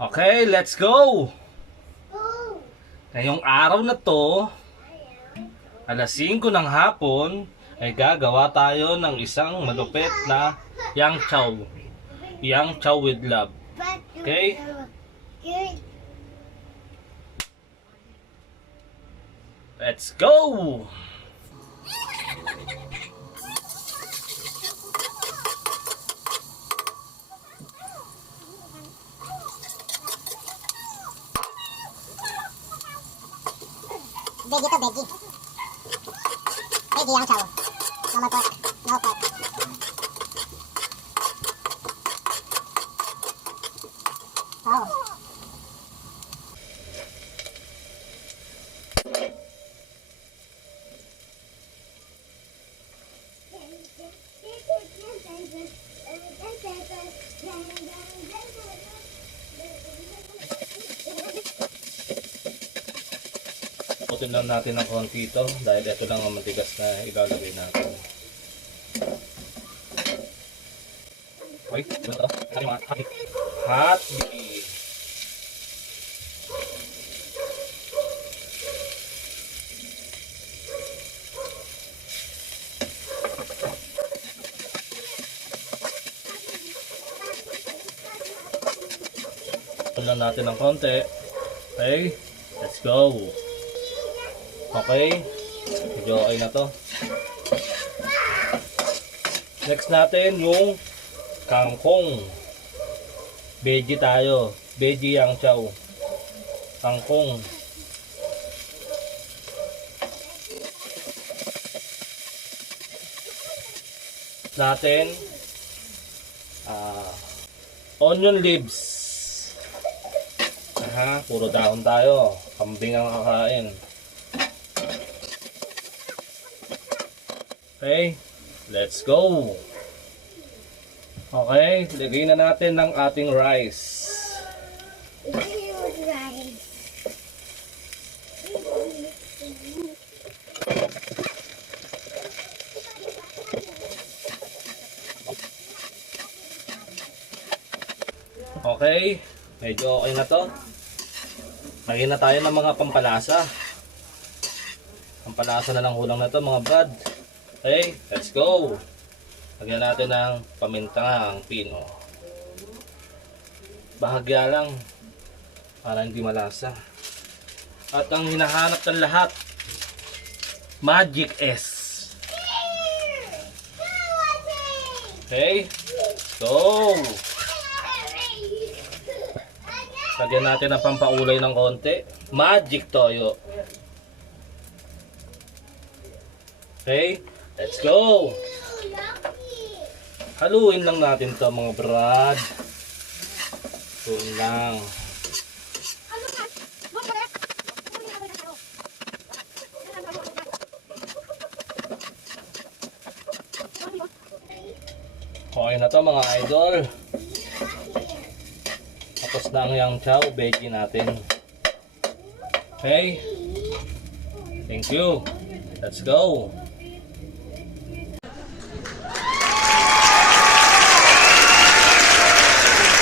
Okay, let's go! Ngayong araw na to, alas 5 ng hapon, ay gagawa tayo ng isang malupit na yang chow. Yang chow with love. Okay? Let's go! Veggie to veggie. Veggie yang chow. No more pork. No pork. Oh. Putin lang natin ng konti ito dahil ito lang ang matigas na ilalagay natin. Wait, ito ito. Hot beef. Putin lang natin ng konti. Okay, let's go. Okay, medyo okay na to. Next natin yung kangkong. Veggie tayo. Veggie yang chow. Kangkong. Natin onion leaves. Puro dahon tayo. Kambing ang kakain. Okay, let's go. Okay, lagay na natin ng ating rice. Okay, medyo okay na to. Lagyan na tayo ng mga pampalasa. Pampalasa na lang hulang na to mga brad. Okay, let's go. Lagyan natin ng pamintang pino. Bahagya lang para hindi malasa. At ang hinahanap ng lahat, Magic S. Okay, go. Lagyan natin ng pampaulay ng konti, Magic Toyo. Okay, let's go. Haluin lang natin to mga brad. Haluin lang. Okay na to mga idol. Tapos na ang yang chow, veggie natin. Okay. Thank you. Let's go.